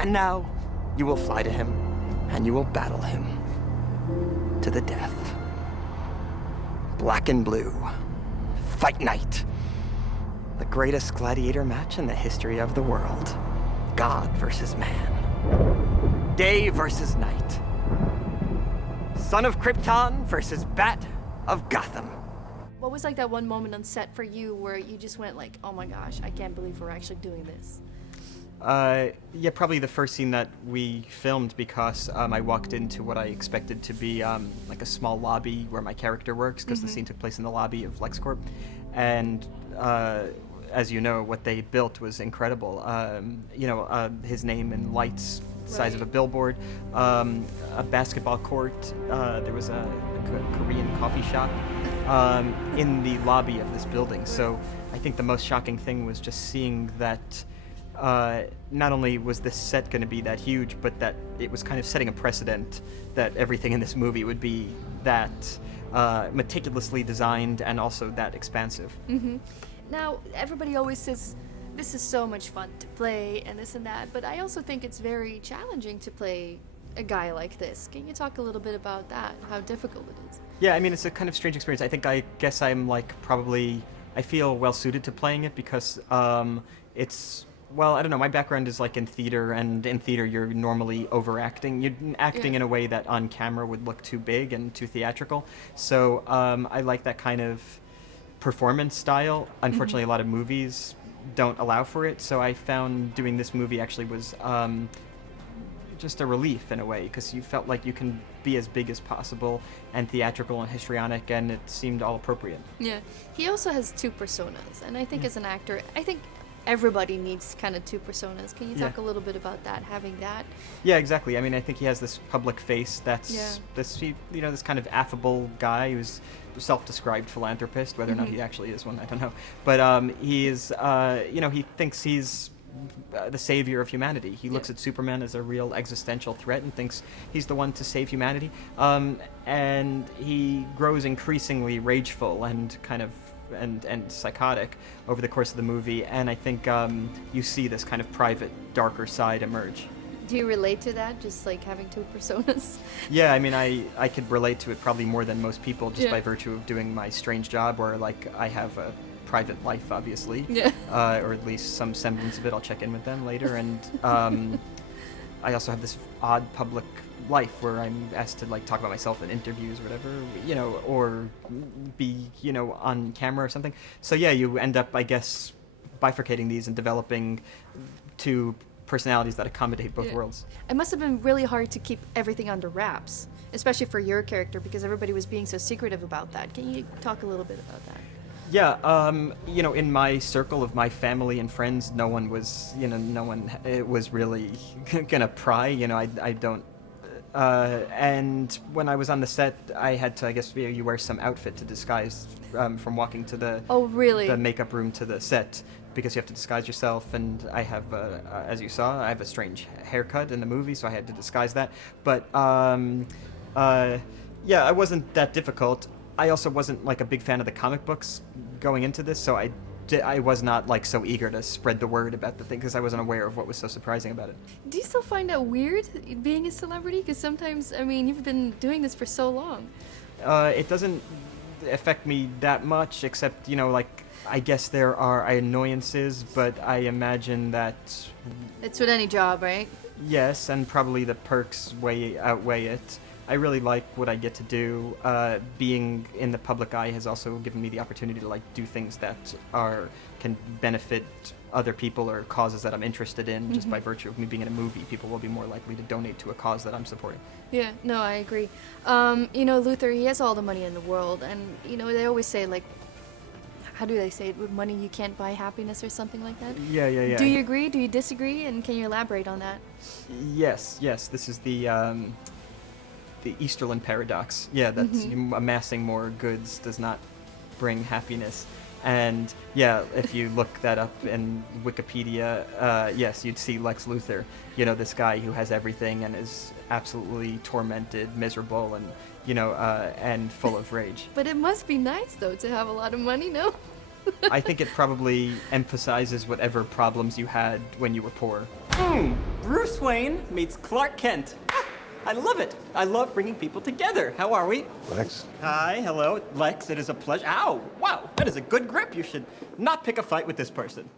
And now, you will fly to him, and you will battle him. To the death. Black and blue. Fight night. The greatest gladiator match in the history of the world. God versus man. Day versus night. Son of Krypton versus Bat of Gotham. What was like that one moment on set for you where you just went like, oh my gosh, I can't believe we're actually doing this? Yeah, probably the first scene that we filmed, because I walked into what I expected to be like a small lobby where my character works, because the scene took place in the lobby of LexCorp. And as you know, what they built was incredible. His name in lights, size of a billboard, a basketball court, there was a Korean coffee shop in the lobby of this building. So I think the most shocking thing was just seeing that not only was this set going to be that huge, but that it was kind of setting a precedent that everything in this movie would be that meticulously designed and also that expansive. Now, everybody always says, this is so much fun to play and this and that, but I also think it's very challenging to play a guy like this. Can you talk a little bit about that, how difficult it is? Yeah, I mean, it's a kind of strange experience. I guess I'm I feel well suited to playing it because well, I don't know, my background is like in theater, and in theater you're normally overacting. You're acting in a way that on camera would look too big and too theatrical. So I like that kind of performance style. Unfortunately, a lot of movies don't allow for it, so I found doing this movie actually was just a relief in a way, because you felt like you can be as big as possible and theatrical and histrionic, and it seemed all appropriate. Yeah. He also has two personas, and I think as an actor, I think everybody needs kind of two personas. Can you talk a little bit about that, having that? Yeah, exactly. I mean, I think he has this public face that's this kind of affable guy who's self-described philanthropist. Whether or not he actually is one, I don't know. But he is, he thinks he's the savior of humanity. He looks at Superman as a real existential threat and thinks he's the one to save humanity. And he grows increasingly rageful and kind of and psychotic over the course of the movie, and I think you see this kind of private, darker side emerge. Do you relate to that, just like having two personas? Yeah, I mean, I could relate to it probably more than most people, just by virtue of doing my strange job where, like, I have a private life, obviously, or at least some semblance of it. I'll check in with them later, and I also have this odd public life where I'm asked to like talk about myself in interviews or whatever, or be, on camera or something. So yeah, you end up, I guess, bifurcating these and developing two personalities that accommodate both worlds. It must have been really hard to keep everything under wraps, especially for your character, because everybody was being so secretive about that. Can you talk a little bit about that? Yeah, in my circle of my family and friends, no one was really gonna pry. I don't. And when I was on the set, I had to, I guess, you wear some outfit to disguise from walking to the makeup room to the set, because you have to disguise yourself. And I have, as you saw, I have a strange haircut in the movie, so I had to disguise that. But it wasn't that difficult. I also wasn't like a big fan of the comic books going into this, so I was not like so eager to spread the word about the thing, because I wasn't aware of what was so surprising about it. Do you still find that weird, being a celebrity? Because sometimes, I mean, you've been doing this for so long. It doesn't affect me that much, except, I guess there are annoyances, but I imagine that... It's with any job, right? Yes, and probably the perks outweigh it. I really like what I get to do. Being in the public eye has also given me the opportunity to like do things that can benefit other people or causes that I'm interested in. Just by virtue of me being in a movie, people will be more likely to donate to a cause that I'm supporting. Yeah, no, I agree. Luthor, he has all the money in the world, and they always say, like, how do they say it? With money you can't buy happiness or something like that? Yeah. Do you agree? Do you disagree? And can you elaborate on that? Yes. This is the Easterlin paradox. Yeah, that amassing more goods does not bring happiness. And yeah, if you look that up in Wikipedia, yes, you'd see Lex Luthor, this guy who has everything and is absolutely tormented, miserable, and and full of rage. But it must be nice though to have a lot of money, no? I think it probably emphasizes whatever problems you had when you were poor. Bruce Wayne meets Clark Kent. Ah, I love it. I love bringing people together. How are we? Lex? Hi, hello, Lex. It is a pleasure. Ow! Wow, that is a good grip. You should not pick a fight with this person.